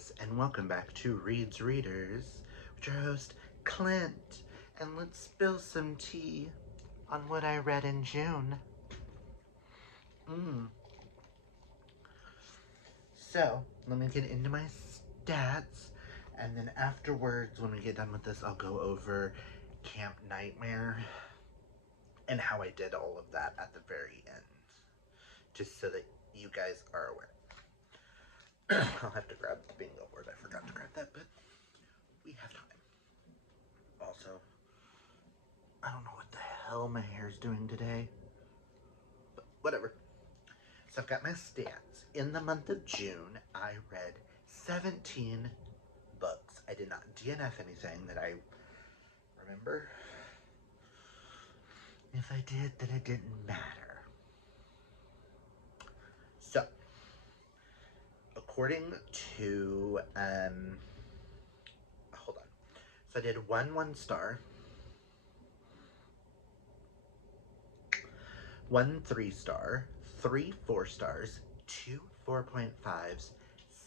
guys, and welcome back to Reed's Readers with your host, Clint. And let's spill some tea on what I read in June. So, let me get into my stats, and then afterwards, when we get done with this, I'll go over Camp Nightmare and how I did all of that at the very end, just so that you guys are aware. I'll have to grab the bingo board. I forgot to grab that, but we have time. Also, I don't know what the hell my hair's doing today, but whatever. So I've got my stats. In the month of June, I read 17 books. I did not DNF anything that I remember. If I did, then it didn't matter. So, according to, hold on. So I did 1 star, 1 3-star, 3 4-stars, 2 4.5s,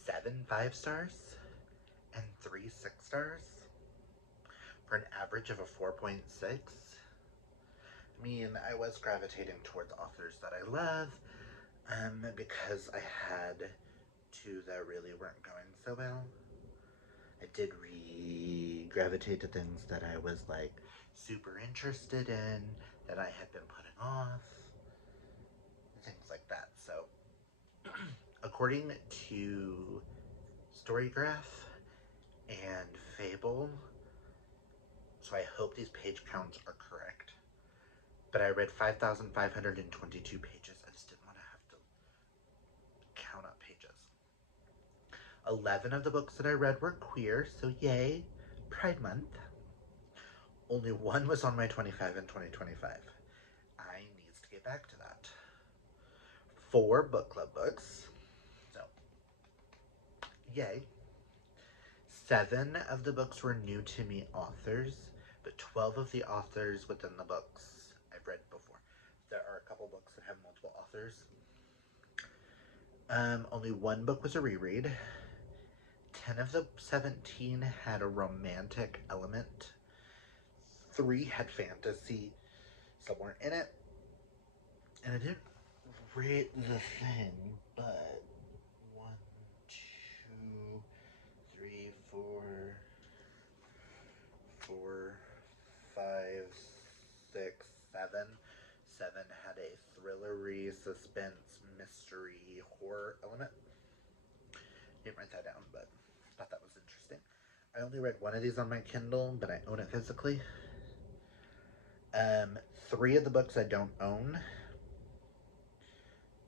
7 5-stars, and 3 6-stars, for an average of a 4.6. I mean, I was gravitating towards authors that I love, because I had 2 that really weren't going so well. I did gravitate to things that I was like super interested in, that I had been putting off, things like that. So, according to Storygraph and Fable, so I hope these page counts are correct, but I read 5,522 pages. I just didn't want to have to count up pages. 11 of the books that I read were queer, so yay, Pride Month. Only 1 was on my 25 in 2025. I needs to get back to that. 4 book club books, so yay. 7 of the books were new to me authors, but 12 of the authors within the books I've read before. There are a couple books that have multiple authors. Only 1 book was a reread. 10 of the 17 had a romantic element. 3 had fantasy somewhere in it. And I didn't rate the thing, but 1, 2, 3, 4, 5, 6, 7. 7 had a thrillery, suspense, mystery, horror element. Didn't write that down, but thought that was interesting. I only read 1 of these on my Kindle, but I own it physically. 3 of the books I don't own,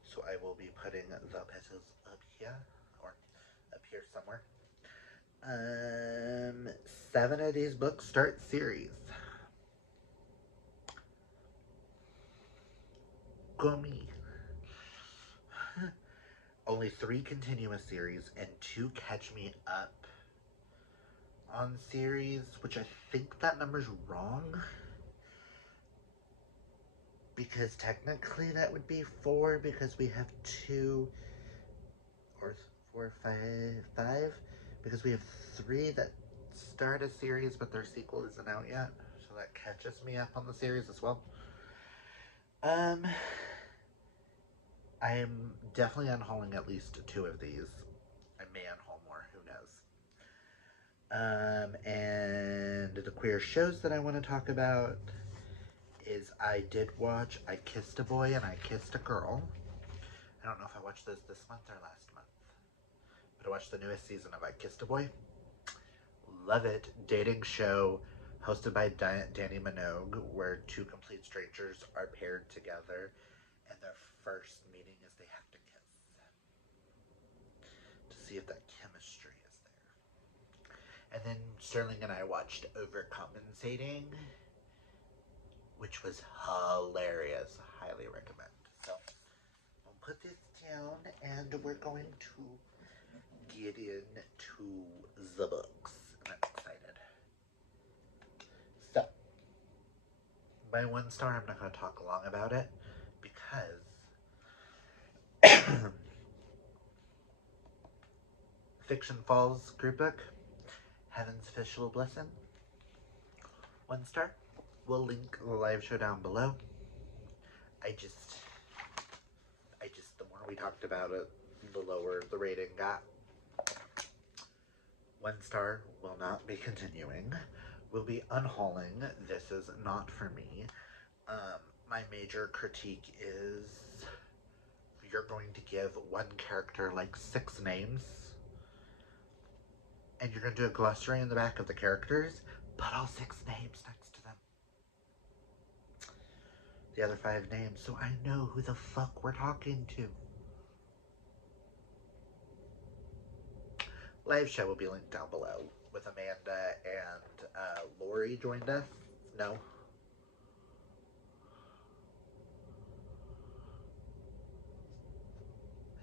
so I will be putting the pesos up here, or up here somewhere. 7 of these books start series. Go me. Only 3 continuous series and 2 catch me up on series, which I think that number's wrong, because technically that would be 4, because we have 2 or 4, 5, because we have 3 that start a series but their sequel isn't out yet, so that catches me up on the series as well. I am definitely unhauling at least 2 of these. I may unhaul more, who knows. And the queer shows that I want to talk about is I did watch I Kissed a Boy and I Kissed a Girl. I don't know if I watched those this month or last month, but I watched the newest season of I Kissed a Boy. Love it. Dating show hosted by Danny Minogue, where 2 complete strangers are paired together, and their first meeting is they have to kiss to see if that chemistry is there. And then Sterling and I watched Overcompensating, which was hilarious. Highly recommend. So I'll put this down and we're going to get into the books. I'm excited. So, my 1 star, I'm not going to talk long about it because Fiction Falls group book, Heaven's Official Blessing, 1 star. We'll link the live show down below. I just, the more we talked about it, the lower the rating got. 1 star, will not be continuing. We'll be unhauling. This is not for me. My major critique is you're going to give one character like 6 names, and you're going to do a glossary in the back of the characters, put all 6 names next to them. The other 5 names, so I know who the fuck we're talking to. Live show will be linked down below with Amanda and Lori joined us. No.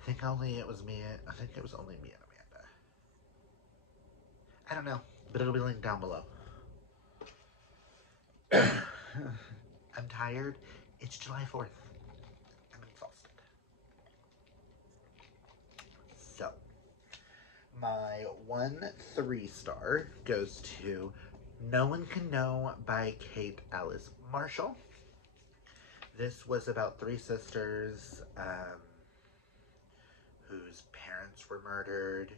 I think it was only me and Amanda. I don't know, but it'll be linked down below. I'm tired. It's July 4th. I'm exhausted. So, my 1 3-star goes to No One Can Know by Kate Alice Marshall. This was about 3 sisters whose parents were murdered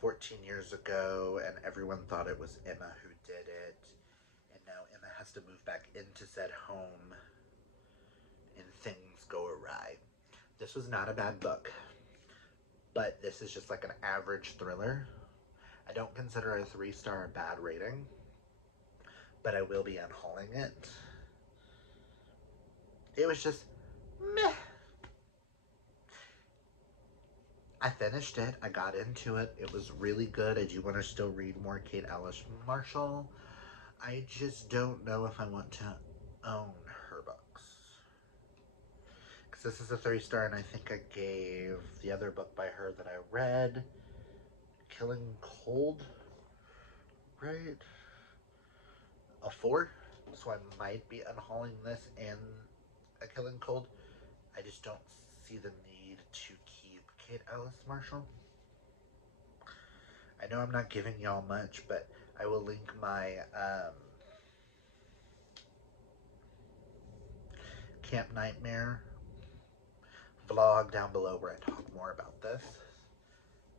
14 years ago, and everyone thought it was Emma who did it. And now Emma has to move back into said home, and things go awry. This was not a bad book, but this is just like an average thriller. I don't consider a 3-star a bad rating, but I will be unhauling it. It was just meh. I finished it. I got into it. It was really good. I do want to still read more Kate Alice Marshall. I just don't know if I want to own her books. Because this is a 3-star, and I think I gave the other book by her that I read, Killing Cold, right? A 4. So I might be unhauling this and a Killing Cold. I just don't see the need to keep Kate Alice Marshall. I know I'm not giving y'all much, but I will link my Camp Nightmare vlog down below where I talk more about this.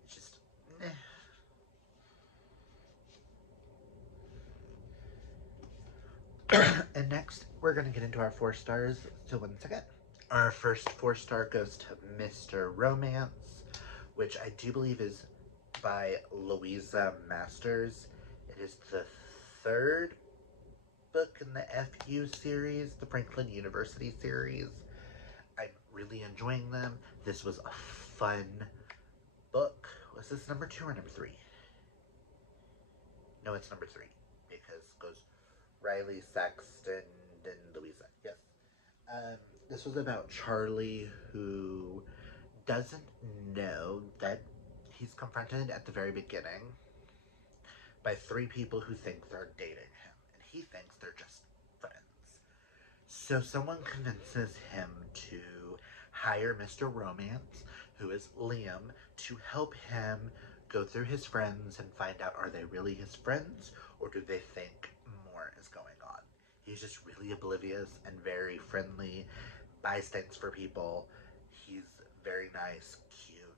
It's just, And next, we're going to get into our 4 stars, so 1 second. Our first 4-star goes to Mr. Romance, which I do believe is by Louisa Masters. It is the 3rd book in the FU series, the Franklin University series. I'm really enjoying them. This was a fun book. Was this number 2 or number 3? No, it's number 3, because it goes Riley, Saxton, and Louisa. Yes. This was about Charlie, who doesn't know that he's confronted at the very beginning by 3 people who think they're dating him, and he thinks they're just friends. So someone convinces him to hire Mr. Romance, who is Liam, to help him go through his friends and find out, are they really his friends, or do they think more is going on? He's just really oblivious and very friendly, buys things for people. He's very nice, cute,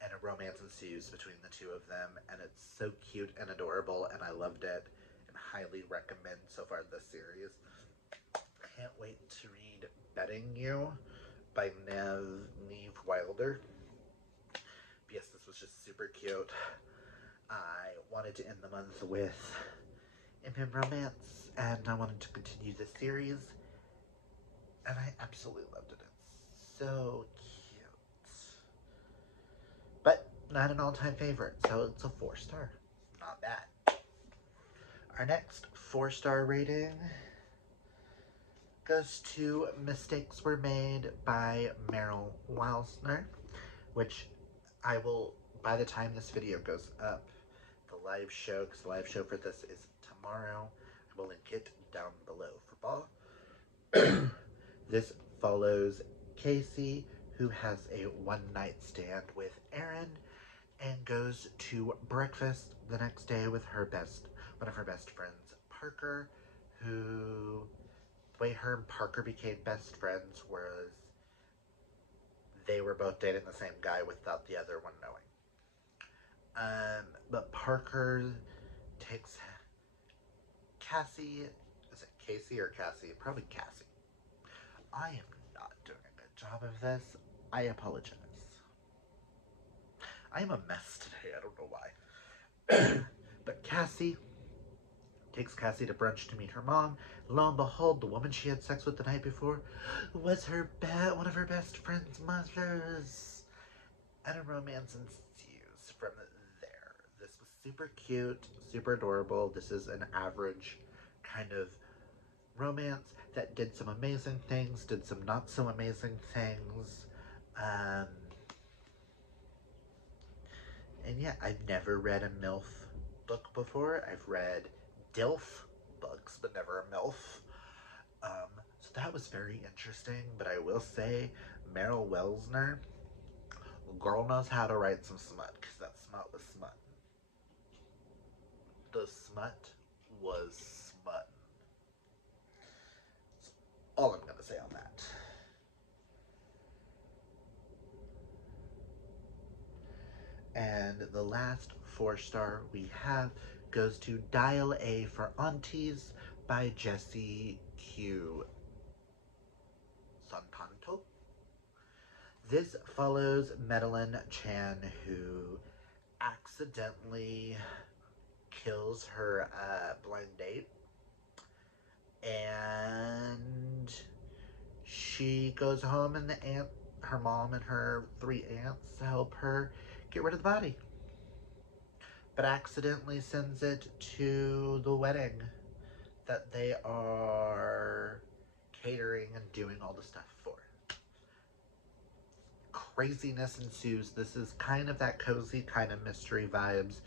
and a romance ensues between the 2 of them, and it's so cute and adorable, and I loved it, and highly recommend so far this series. Can't wait to read Betting You by Neve Wilder. But yes, this was just super cute. I wanted to end the month with MM Romance, and I wanted to continue this series, and I absolutely loved it. It's so cute. But not an all-time favorite, so it's a 4-star. Not bad. Our next 4-star rating goes to Mistakes Were Made by Meryl Wilsner, which I will, by the time this video goes up, the live show, because the live show for this is tomorrow, I will link it down below for ball. This follows Casey, who has a one-night stand with Aaron, and goes to breakfast the next day with one of her best friends, Parker, who the way her and Parker became best friends was they were both dating the same guy without the other one knowing. But Parker takes Cassie. Is it Casey or Cassie? Probably Cassie. I am not doing a good job of this. I apologize. I am a mess today. I don't know why. But Cassie takes Cassie to brunch to meet her mom. Lo and behold, the woman she had sex with the night before was one of her best friend's mothers. And a romance ensues from there. This was super cute, super adorable. This is an average kind of romance that did some amazing things, did some not so amazing things. And yeah, I've never read a MILF book before. I've read DILF books, but never a MILF. So that was very interesting, but I will say Meryl Welsner, girl knows how to write some smut, because that smut was smut. The smut was smut. That's all I'm going to say on that. And the last 4-star we have goes to Dial A for Aunties by Jessie Q. Santanto. This follows Madeline Chan, who accidentally kills her blind date, and she goes home, and her mom and her 3 aunts help her get rid of the body, but accidentally sends it to the wedding that they are catering and doing all the stuff for. Craziness ensues. This is kind of that cozy kind of mystery vibes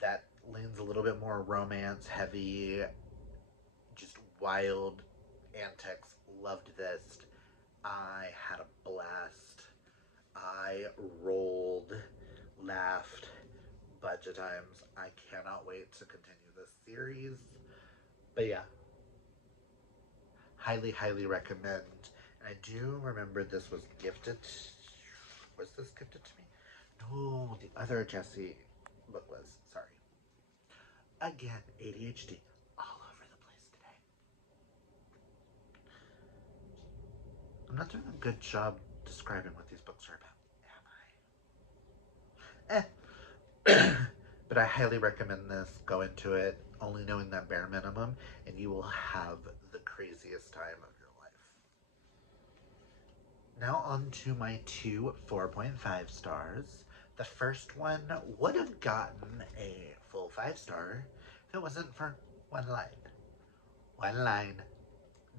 that leans a little bit more romance heavy, just wild antics. Loved this. I had a blast. I rolled, laughed, bunch of times. I cannot wait to continue this series. But yeah, highly, highly recommend. And I do remember this was gifted. Was this gifted to me? No, the other Jessie book was. Sorry. Again, ADHD all over the place today. I'm not doing a good job describing what these books are about, am I? But I highly recommend this. Go into it only knowing that bare minimum, and you will have the craziest time of your life. Now on to my 2 4.5 stars. The first one would have gotten a full 5-star if it wasn't for one line. One line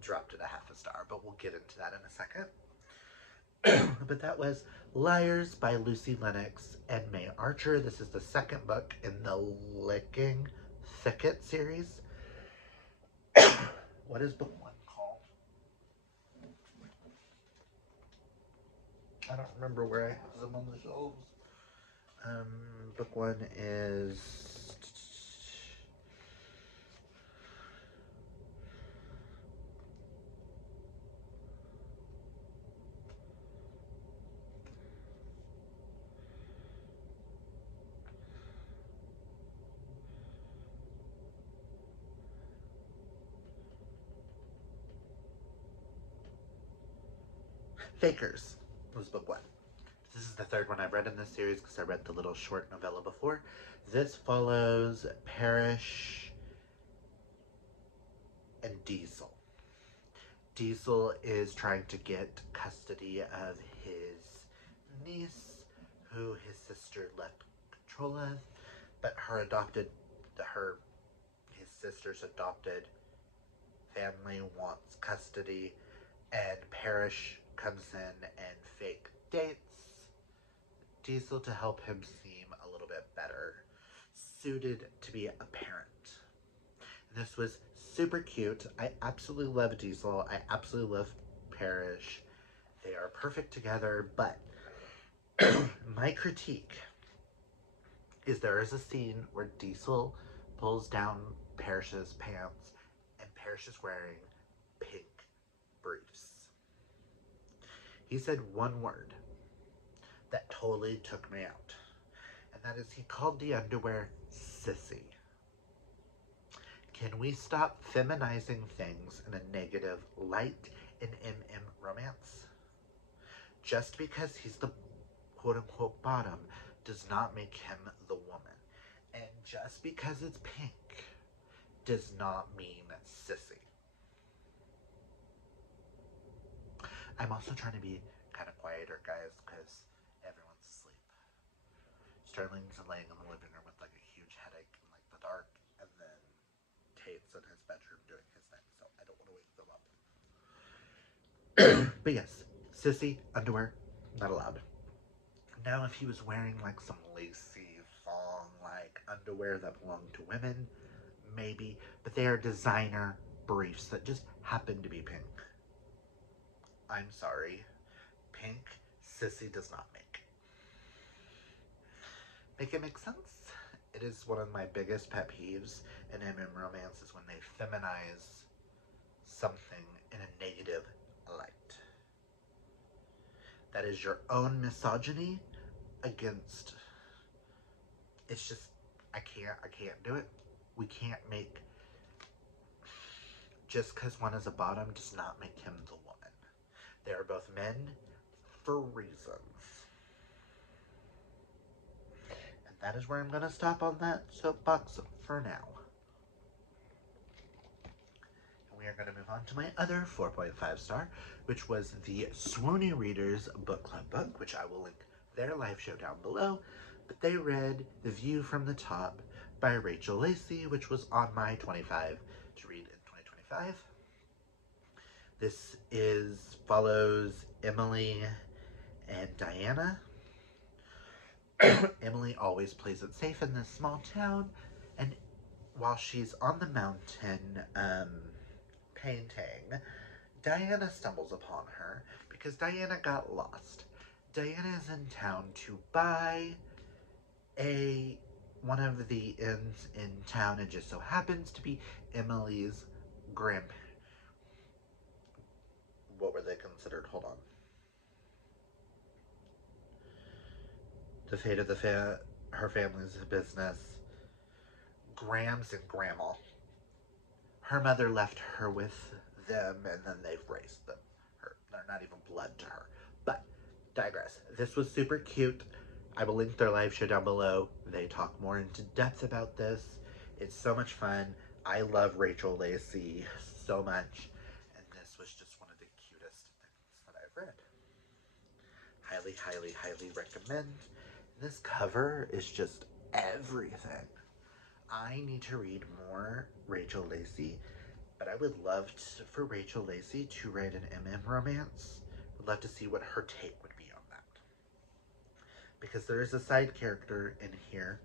dropped it a half a star, but we'll get into that in a second. But that was Liars by Lucy Lennox and May Archer. This is the second book in the Licking Thicket series. What is book 1 called? I don't remember where I have them on the shelves. Book 1 is... Fakers was book 1. This is the third one I've read in this series because I read the little short novella before. This follows Parrish and Diesel. Diesel is trying to get custody of his niece, who his sister left control of, but his sister's adopted family wants custody, and Parrish comes in and fake dates Diesel to help him seem a little bit better suited to be a parent. This was super cute. I absolutely love Diesel. I absolutely love Parrish. They are perfect together, but my critique is there is a scene where Diesel pulls down Parrish's pants and Parrish is wearing pink briefs. He said one word that totally took me out, and that is he called the underwear sissy. Can we stop feminizing things in a negative light in MM romance? Just because he's the quote-unquote bottom does not make him the woman. And just because it's pink does not mean sissy. I'm also trying to be kind of quieter, guys, because everyone's asleep. Sterling's laying in the living room with like a huge headache in like the dark, and then Tate's in his bedroom doing his thing, so I don't want to wake them up. But yes, sissy, underwear, not allowed. Now, if he was wearing like some lacy thong like underwear that belonged to women, maybe, but they are designer briefs that just happen to be pink. I'm sorry. Pink, sissy does not make. Make it make sense? It is one of my biggest pet peeves in MM romance is when they feminize something in a negative light. That is your own misogyny against, it's just, I can't do it. We can't make, just because one is a bottom does not make him the woman. They are both men for reasons. And that is where I'm going to stop on that soapbox for now. And we are going to move on to my other 4.5 star, which was the Swoony Readers Book Club book, which I will link their live show down below. But they read The View from the Top by Rachel Lacey, which was on my 25 to read in 2025. This follows Emily and Diana. Emily always plays it safe in this small town, and while she's on the mountain painting, Diana stumbles upon her because Diana got lost. Diana is in town to buy one of the inns in town. It just so happens to be Emily's what were they considered? Hold on. The fate of her family's business. Grams and Grandma. Her mother left her with them, and then they've raised them. They're not even blood to her. But, digress. This was super cute. I will link their live show down below. They talk more into depth about this. It's so much fun. I love Rachel Lacey so much. And this was just one of the cutest things that I've read. Highly, highly, highly recommend. This cover is just everything. I need to read more Rachel Lacey, but I would love for Rachel Lacey to write an MM romance. Would love to see what her take would be on that. Because there is a side character in here,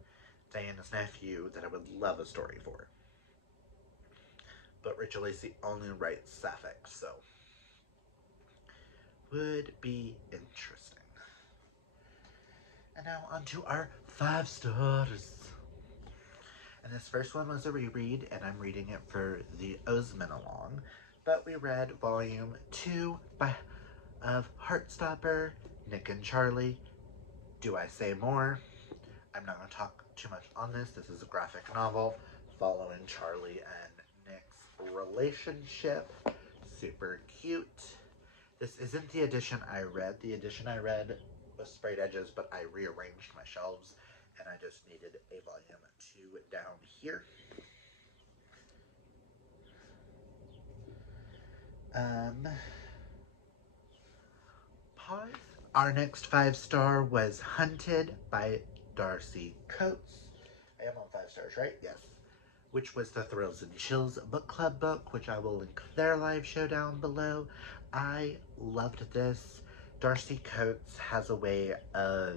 Diana's nephew, that I would love a story for. But Rachel Lacey only writes sapphic, so would be interesting. And now on to our 5 stars. And this first one was a reread, and I'm reading it for the Osman along. But we read volume 2 of Heartstopper, Nick and Charlie. Do I say more? I'm not going to talk too much on this. This is a graphic novel following Charlie and Nick's relationship. Super cute. This isn't the edition I read. The edition I read was sprayed edges, but I rearranged my shelves, and I just needed a volume 2 down here. Pause. Our next 5 star was Hunted by Darcy Coates. I am on 5 stars, right? Yes. Which was the Thrills and Chills book club book, which I will link their live show down below. I loved this. Darcy Coates has a way of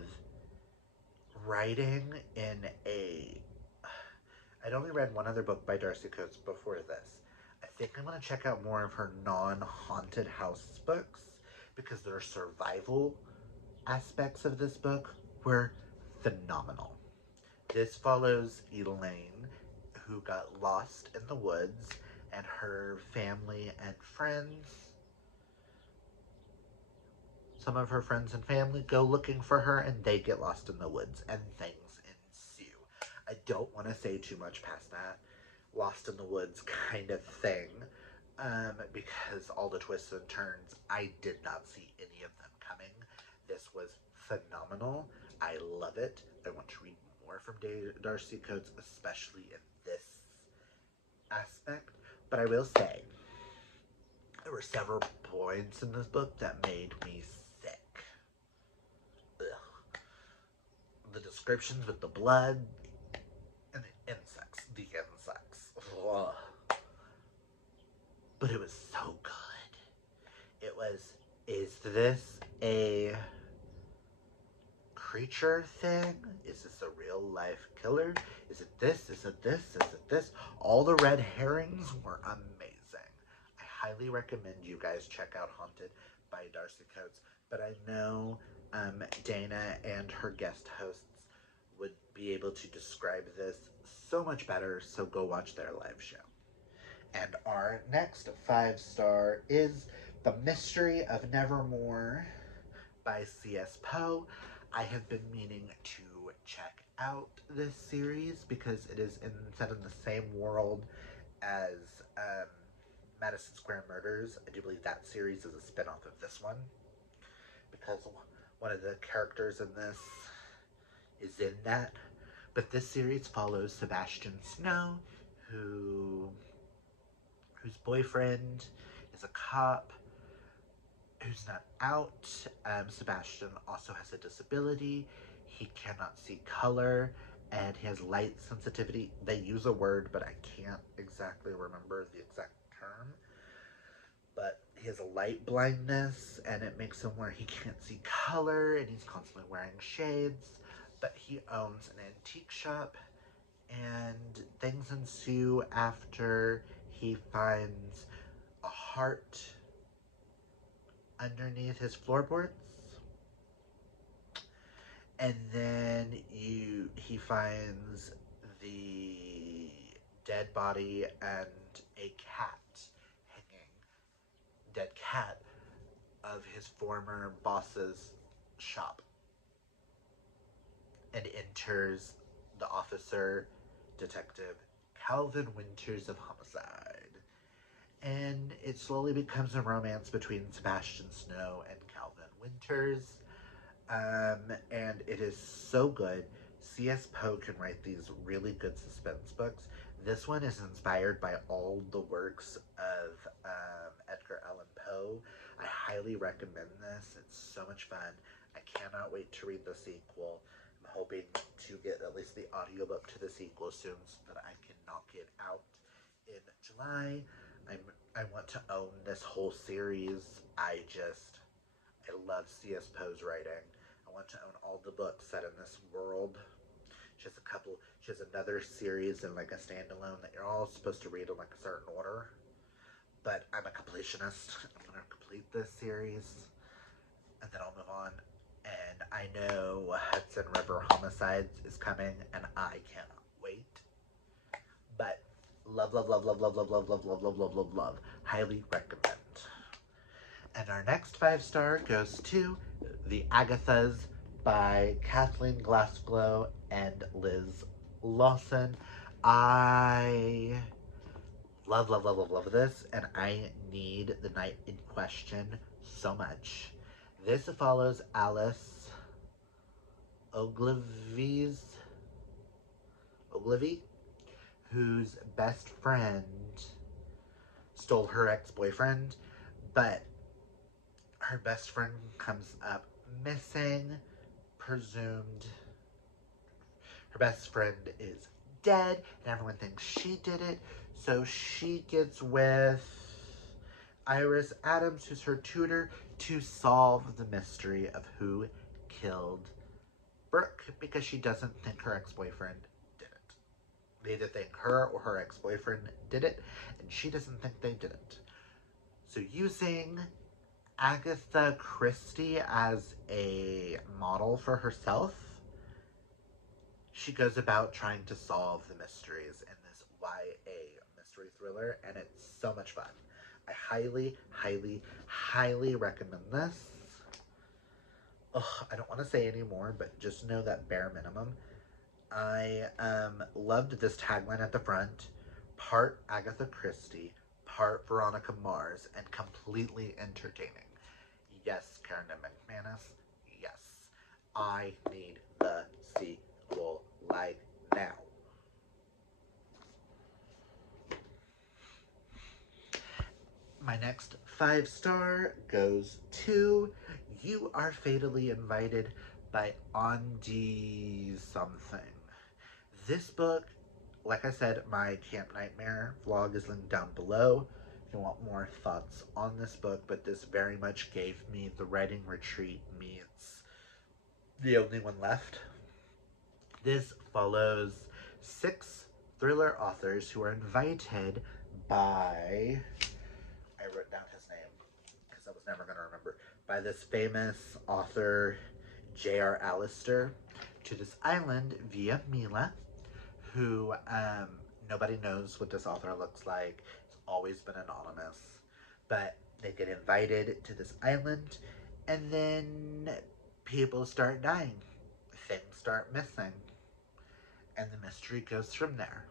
writing in I'd only read one other book by Darcy Coates before this. I think I'm going to check out more of her non-haunted house books, because their survival aspects of this book were phenomenal. This follows Elaine, who got lost in the woods, and her family and friends. Some of her friends and family go looking for her, and they get lost in the woods, and things ensue. I don't want to say too much past that lost in the woods kind of thing, because all the twists and turns, I did not see any of them coming. This was phenomenal. I love it. I want to read more from Darcy Coates, especially in this aspect. But I will say, there were several points in this book that made me sick. Ugh. The descriptions with the blood and the insects. The insects. Ugh. But it was so good. It was, is this a creature thing? Is this a real life killer? Is it this? Is it this? Is it this? All the red herrings were amazing. I highly recommend you guys check out Haunted by Darcy Coates. But I know Dana and her guest hosts would be able to describe this so much better, so go watch their live show. And our next 5-star is The Mystery of Nevermore by C.S. Poe. I have been meaning to check out this series because it is set in the same world as Madison Square Murders. I do believe that series is a spin-off of this one, because one of the characters in this is in that. But this series follows Sebastian Snow, whose boyfriend is a cop who's not out. Sebastian also has a disability. He cannot see color, and he has light sensitivity. They use a word, but I can't exactly remember the exact term. But he has a light blindness, and it makes him where he can't see color, and he's constantly wearing shades. But he owns an antique shop, and things ensue after he finds a heart underneath his floorboards. And then he finds the dead body and a cat hanging, dead cat, of his former boss's shop, and enters the officer, Detective Calvin Winters of Homicide. And it slowly becomes a romance between Sebastian Snow and Calvin Winters. And it is so good. C.S. Poe can write these really good suspense books. This one is inspired by all the works of Edgar Allan Poe. I highly recommend this. It's so much fun. I cannot wait to read the sequel. I'm hoping to get at least the audiobook to the sequel soon so that I can knock it out in July. I want to own this whole series. I love C.S. Poe's writing. I want to own all the books set in this world. She has another series in like a standalone that you're all supposed to read in like a certain order. But I'm a completionist. I'm going to complete this series, and then I'll move on. And I know Hudson River Homicides is coming, and I cannot wait. But love, love, love, love, love, love, love, love, love, love, love, love, love. Highly recommend. And our next 5-star goes to The Agathas by Kathleen Glassglow and Liz Lawson. I love, love, love, love, love this, and I need The Night in Question so much. This follows Alice Ogilvy, whose best friend stole her ex-boyfriend, but her best friend comes up missing, presumed. Her best friend is dead, and everyone thinks she did it, so she gets with Iris Adams, who's her tutor, to solve the mystery of who killed Brooke, because she doesn't think her ex-boyfriend did it. They either think her or her ex-boyfriend did it, and she doesn't think they did it. So using Agatha Christie as a model for herself, she goes about trying to solve the mysteries in this YA mystery thriller, and it's so much fun. I highly, highly, highly recommend this. Ugh, I don't want to say any more, but just know that bare minimum. I loved this tagline at the front: part Agatha Christie, part Veronica Mars, and completely entertaining. Yes, Karen McManus, yes. I need the sequel like now. My next 5-star goes to You Are Fatally Invited by Andy something. This book, like I said, my Camp Nightmare vlog is linked down below if you want more thoughts on this book, but this very much gave me the writing retreat meets The Only One Left. This follows 6 thriller authors who are invited by, I wrote down his name because I was never going to remember, by this famous author J.R. Allister to this island via Mila, who nobody knows what this author looks like. It's always been anonymous, but they get invited to this island, and then people start dying, things start missing, and the mystery goes from there.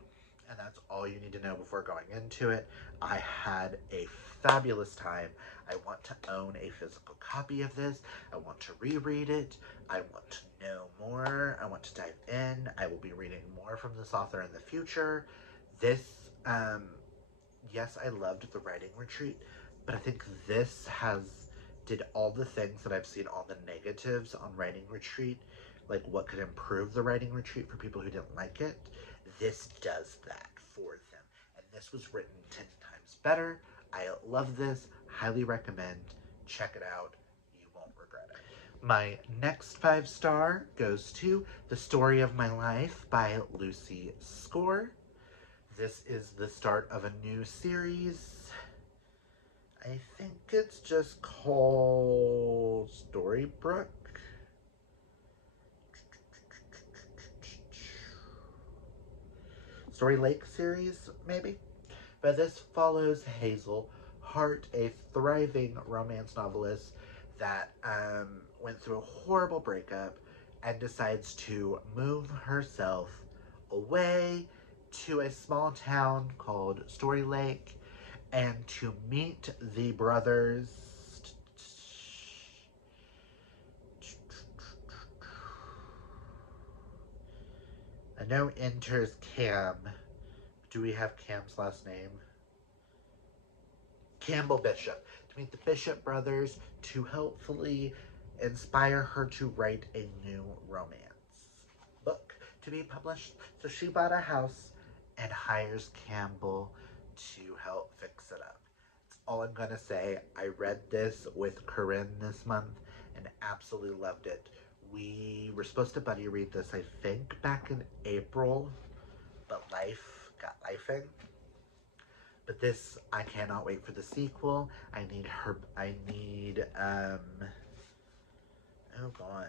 And that's all you need to know before going into it. I had a fabulous time. I want to own a physical copy of this. I want to reread it. I want to know more. I want to dive in. I will be reading more from this author in the future. This, yes, I loved the writing retreat, but I think this did all the things that I've seen all the negatives on writing retreat, like what could improve the writing retreat for people who didn't like it. This does that for them, and this was written 10 times better. I love this, highly recommend. Check it out, you won't regret it. My next 5-star goes to The Story of My Life by Lucy Score. This is the start of a new series. I think it's just called Storybrooke. Story Lake series, maybe? But this follows Hazel Hart, a thriving romance novelist that went through a horrible breakup and decides to move herself away to a small town called Story Lake and to meet the brothers. I know enters Cam. Do we have Cam's last name? Campbell Bishop. To meet the Bishop brothers to hopefully inspire her to write a new romance book to be published. So she bought a house and hires Campbell to help fix it up. That's all I'm gonna say. I read this with Corinne this month and absolutely loved it. We were supposed to buddy read this, I think, back in April, but life got lifing. But this, I cannot wait for the sequel. I need, oh god.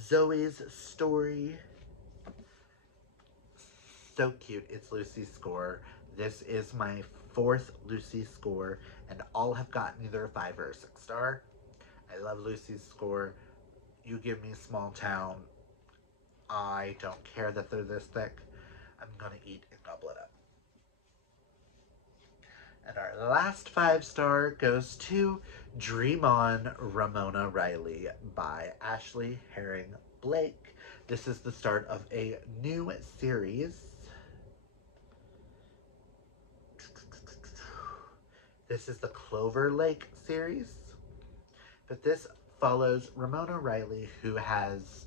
Zoe's Story. So cute. It's Lucy's Score. This is my 4th Lucy Score, and all have gotten either a 5 or a 6-star. I love Lucy's Score. You give me Small Town. I don't care that they're this thick. I'm gonna eat and gobble it up. And our last 5-star goes to Dream On, Ramona Riley by Ashley Herring Blake. This is the start of a new series. This is the Clover Lake series. But this follows Ramona Riley, who has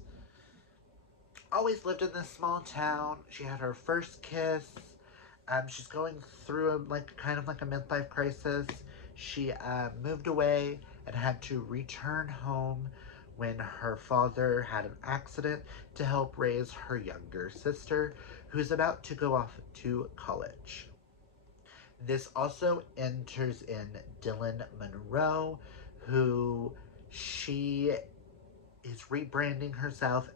always lived in this small town. She had her first kiss. She's going through kind of like a midlife crisis. She moved away and had to return home when her father had an accident to help raise her younger sister, who's about to go off to college. This also enters in Dylan Monroe, who she is rebranding herself.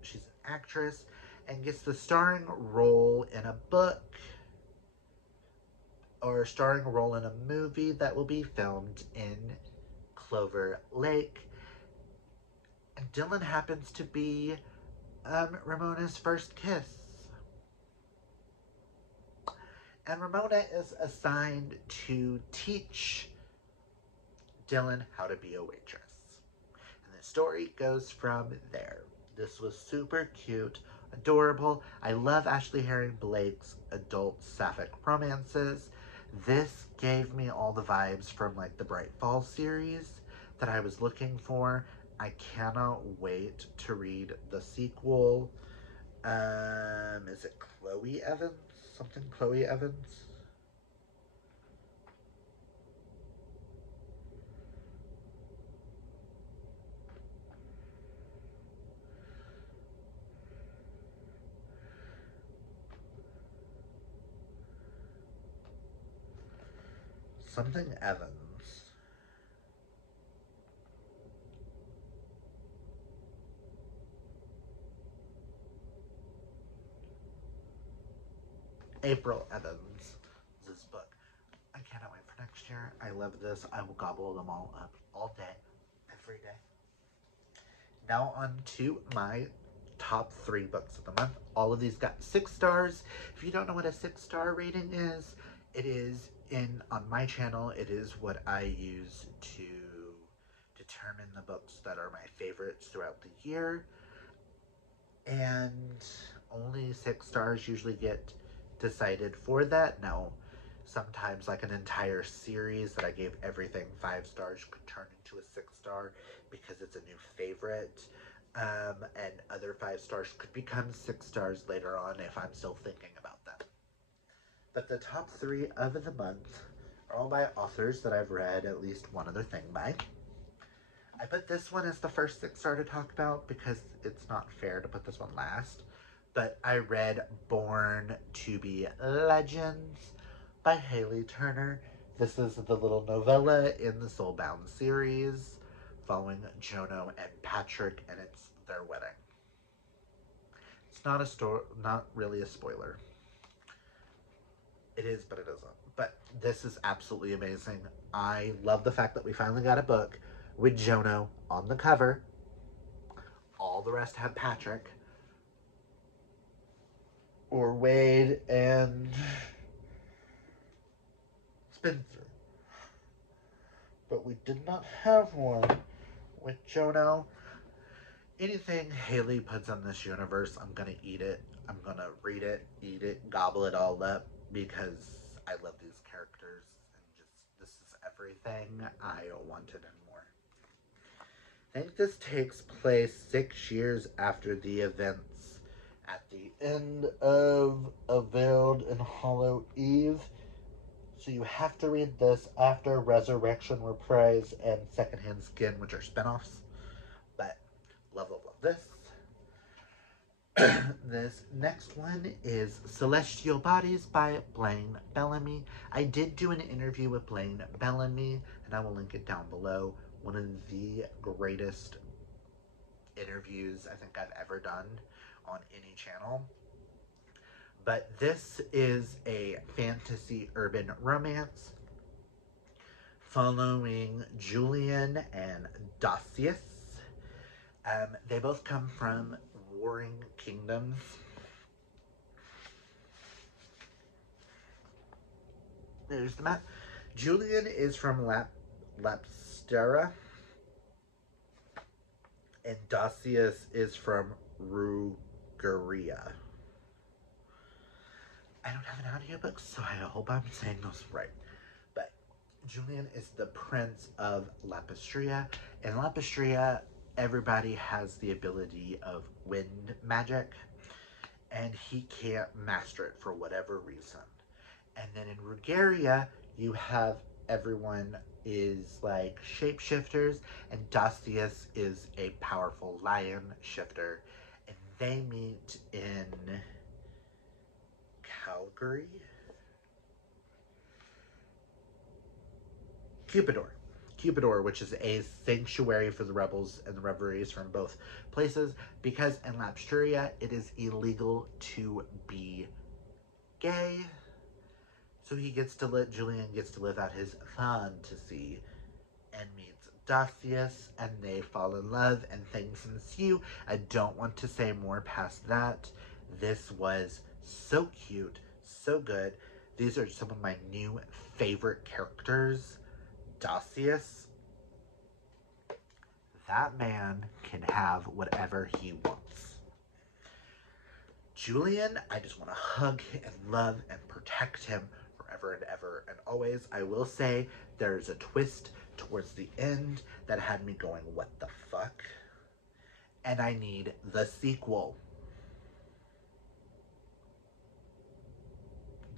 She's an actress and gets the starring role in a book or starring role in a movie that will be filmed in Clover Lake. And Dylan happens to be Ramona's first kiss. And Ramona is assigned to teach Dylan how to be a waitress. And the story goes from there. This was super cute, adorable. I love Ashley Herring Blake's adult sapphic romances. This gave me all the vibes from like the Bright Falls series that I was looking for. I cannot wait to read the sequel. Is it Chloe Evans? Something Chloe Evans? Something Evans. April Evans is this book. I cannot wait for next year. I love this. I will gobble them all up all day, every day. Now on to my top 3 books of the month. All of these got 6 stars. If you don't know what a 6-star rating is, it is on my channel, it is what I use to determine the books that are my favorites throughout the year. And only 6 stars usually get decided for that. Now, sometimes like an entire series that I gave everything 5 stars could turn into a 6-star because it's a new favorite. And other 5 stars could become 6 stars later on if I'm still thinking about them. But the top 3 of the month are all by authors that I've read at least one other thing by. I put this one as the first 6-star to talk about because it's not fair to put this one last. But I read Born to be Legends by Haley Turner. This is the little novella in the Soulbound series following Jono and Patrick, and it's their wedding. It's not really a spoiler. It is, but it isn't. But this is absolutely amazing. I love the fact that we finally got a book with Jono on the cover. All the rest have Patrick or Wade and Spencer. But we did not have one with Jono. Anything Haley puts on this universe, I'm gonna eat it. I'm gonna read it, eat it, gobble it all up because I love these characters and just this is everything I wanted and more. I think this takes place 6 years after the events at the end of A Veiled and Hollow Eve. So you have to read this after Resurrection, Reprise, and Secondhand Skin, which are spinoffs. But love this. This next one is Celestial Bodies by Blaine Bellamy. I did do an interview with Blaine Bellamy, and I will link it down below. One of the greatest interviews I think I've ever done on any channel. But this is a fantasy urban romance following Julian and Dasius. They both come from warring kingdoms. There's the map. Julian is from Lapstera, and Dasius is from Rugaria. I don't have an audiobook, so I hope I'm saying those right. But Julian is the prince of Lapistria. In Lapistria, everybody has the ability of wind magic, and he can't master it for whatever reason. And then in Rugaria, you have everyone is like shapeshifters, and Dasius is a powerful lion shifter, and they meet in Calgary? Cupidor. Cupidor, which is a sanctuary for the rebels and the reveries from both places, because in Lapsturia it is illegal to be gay. So Julian gets to live out his fantasy and meets Dacius, and they fall in love, and things ensue. I don't want to say more past that. This was so cute, so good. These are some of my new favorite characters. Dacius, that man can have whatever he wants. Julian, I just want to hug and love and protect him forever and ever and always. I will say there's a twist towards the end that had me going, what the fuck? And I need the sequel.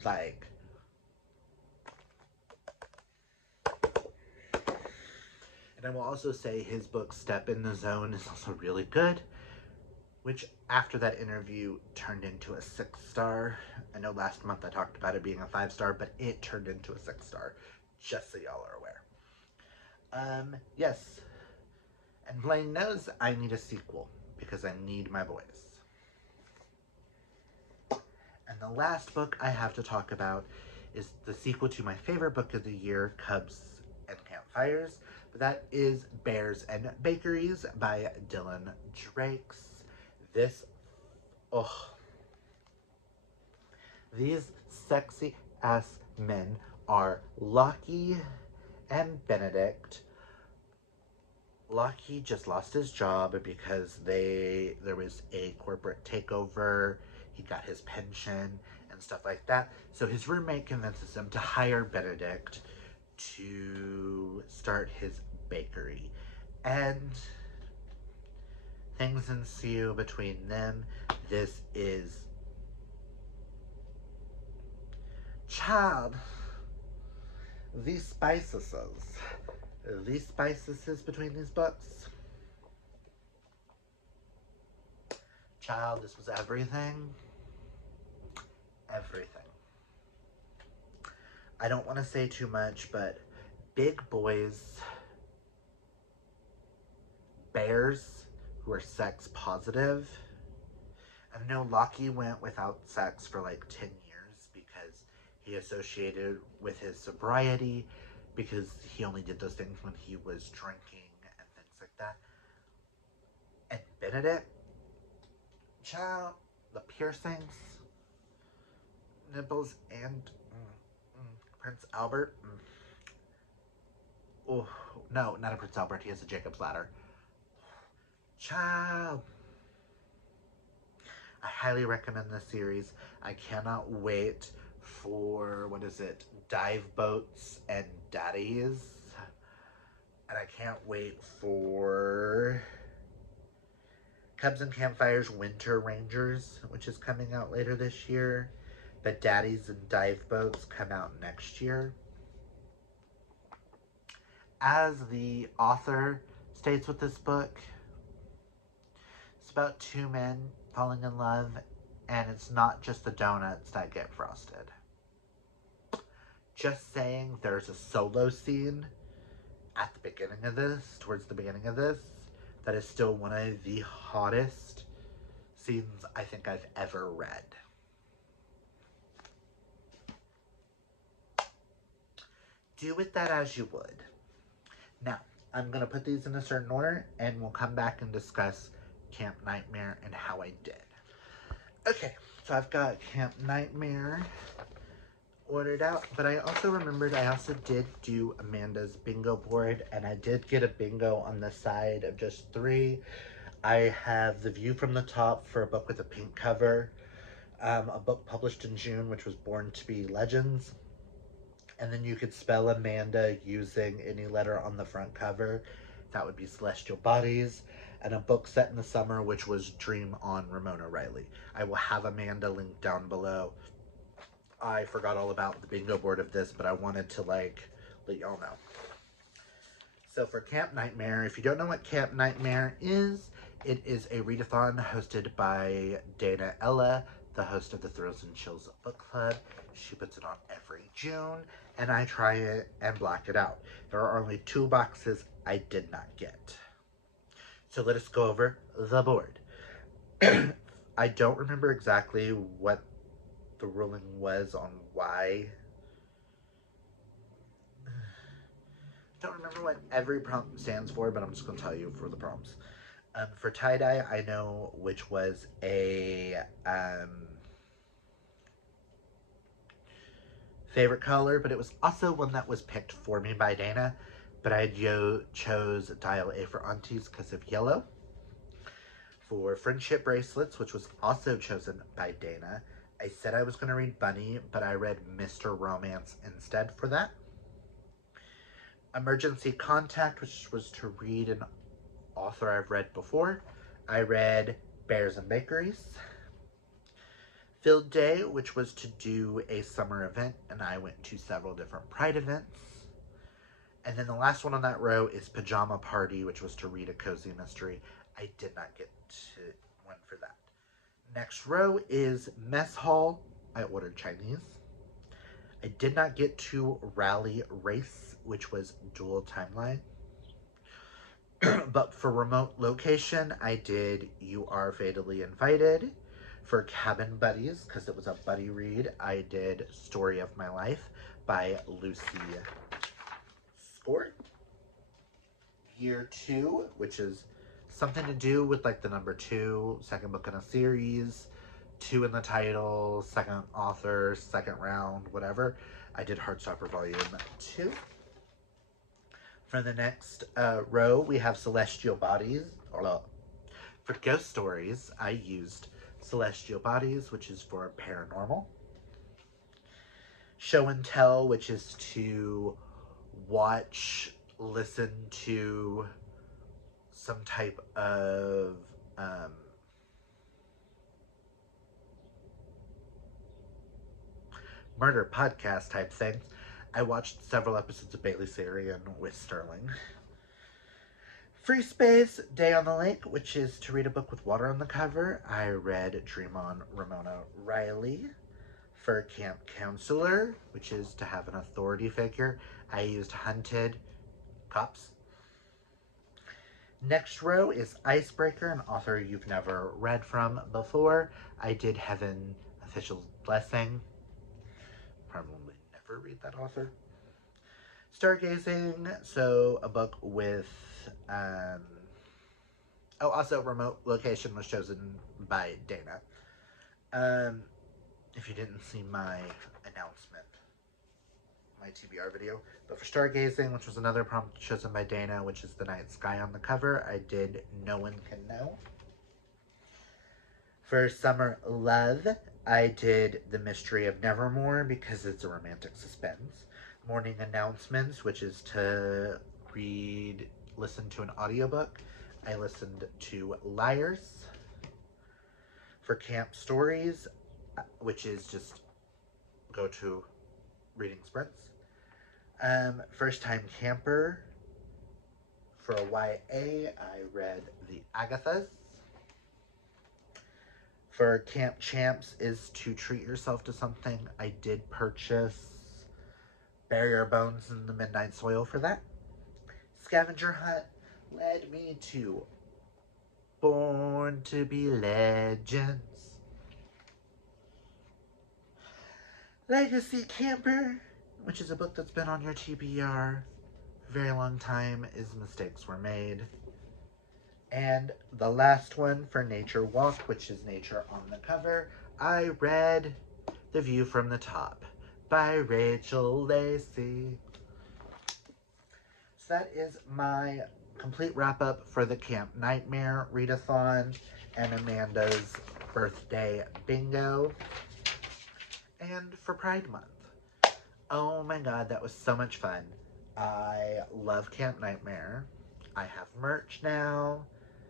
Like, and I will also say his book Step in the Zone is also really good, which after that interview turned into a 6-star. I know last month I talked about it being a 5-star, but it turned into a 6-star, just so y'all are aware. Yes. And Blaine knows I need a sequel because I need my boys. And the last book I have to talk about is the sequel to my favorite book of the year, Cubs and Campfires. But that is Bears and Bakeries by Dylan Drakes. These sexy ass men are Lockie and Benedict. Lockie just lost his job because there was a corporate takeover. He got his pension and stuff like that. So his roommate convinces him to hire Benedict to start his bakery. And things ensue between them. This is child. These spices between these books. Child, this was everything. Everything. I don't want to say too much, but big boys, bears who are sex positive. I know Lockie went without sex for like 10 years because he associated with his sobriety, because he only did those things when he was drinking and things like that. And Benedict, child, the piercings, nipples, and Prince Albert. Oh, no, not a Prince Albert. He has a Jacob's Ladder. Child. I highly recommend this series. I cannot wait for, Dive Boats and Daddies. And I can't wait for Cubs and Campfires Winter Rangers, which is coming out later this year. But Daddies and Dive Boats come out next year. As the author states with this book, it's about two men falling in love, and it's not just the donuts that get frosted. Just saying, there's a solo scene at the beginning of this, towards the beginning of this, that is still one of the hottest scenes I think I've ever read. Do with that as you would. Now, I'm going to put these in a certain order, and we'll come back and discuss Camp Nightmare and how I did. Okay, so I've got Camp Nightmare ordered out, but I also remembered I also did do Amanda's bingo board, and I did get a bingo on the side of just 3. I have The View from the Top for a book with a pink cover, a book published in June, which was Born to Be Legends. And then you could spell Amanda using any letter on the front cover. That would be Celestial Bodies. And a book set in the summer, which was Dream on Ramona Riley. I will have Amanda linked down below. I forgot all about the bingo board of this, but I wanted to let y'all know. So for Camp Nightmare, if you don't know what Camp Nightmare is, it is a readathon hosted by Dana Ella, the host of the Thrills and Chills Book Club. She puts it on every June, and I try it and black it out. There are only 2 boxes I did not get. So let us go over the board. I don't remember exactly what the ruling was on why. I don't remember what every prompt stands for, but I'm just going to tell you for the prompts. For tie-dye, I know which was a favorite color, but it was also one that was picked for me by Dana. But I chose Dial A for Aunties because of yellow. For friendship bracelets, which was also chosen by Dana, I said I was going to read Bunny, but I read Mr. Romance instead for that. Emergency Contact, which was to read an author I've read before, I read Bears and Bakeries. Field Day, which was to do a summer event, and I went to several different Pride events. And then the last one on that row is Pajama Party, which was to read a cozy mystery. I did not get to one for that. Next row is Mess Hall. I ordered Chinese. I did not get to Rally Race, which was dual timeline. But for remote location, I did You Are Fatally Invited. For Cabin Buddies, because it was a buddy read, I did Story of My Life by Lucy Scored. Year 2, which is something to do with like the number 2, second book in a series, 2 in the title, second author, second round, whatever. I did Heartstopper Volume 2. For the next row, we have Celestial Bodies. For Ghost Stories, I used Celestial Bodies, which is for paranormal. Show and Tell, which is to watch, listen to some type of murder podcast type thing. I watched several episodes of Bailey Sarian with Sterling. Free Space, Day on the Lake, which is to read a book with water on the cover. I read Dream On Ramona Riley. For Camp Counselor, which is to have an authority figure, I used Hunted Cops. Next row is Icebreaker, an author you've never read from before. I did Heaven Official Blessing. Probably never read that author. Stargazing, so a book with also Remote Location was chosen by Dana. If you didn't see my announcement, my TBR video. But for Stargazing, which was another prompt chosen by Dana, which is the night sky on the cover, I did No One Can Know. For Summer Love, I did The Mystery of Nevermore because it's a romantic suspense. Morning Announcements, which is to listen to an audiobook. I listened to Liars. For Camp Stories, which is just go to reading sprints. First Time Camper. For a YA, I read The Agathas. For Camp Champs is to treat yourself to something. I did purchase Bury Your Bones in the Midnight Soil for that. Scavenger Hunt led me to Born to Be Legends. Legacy Camper, which is a book that's been on your TBR for a very long time, is Mistakes Were Made. And the last one for Nature Walk, which is nature on the cover, I read The View from the Top by Rachel Lacey. So that is my complete wrap-up for the Camp Nightmare readathon and Amanda's birthday bingo. And for Pride Month. Oh my god, that was so much fun. I love Camp Nightmare. I have merch now.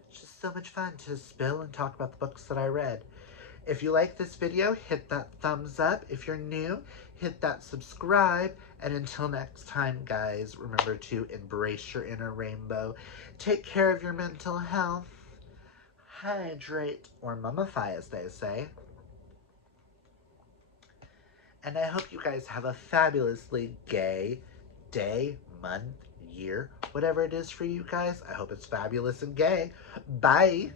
It's just so much fun to spill and talk about the books that I read. If you like this video, hit that thumbs up. If you're new, hit that subscribe. And until next time, guys, remember to embrace your inner rainbow. Take care of your mental health. Hydrate, or mummify, as they say. And I hope you guys have a fabulously gay day, month, year, whatever it is for you guys. I hope it's fabulous and gay. Bye.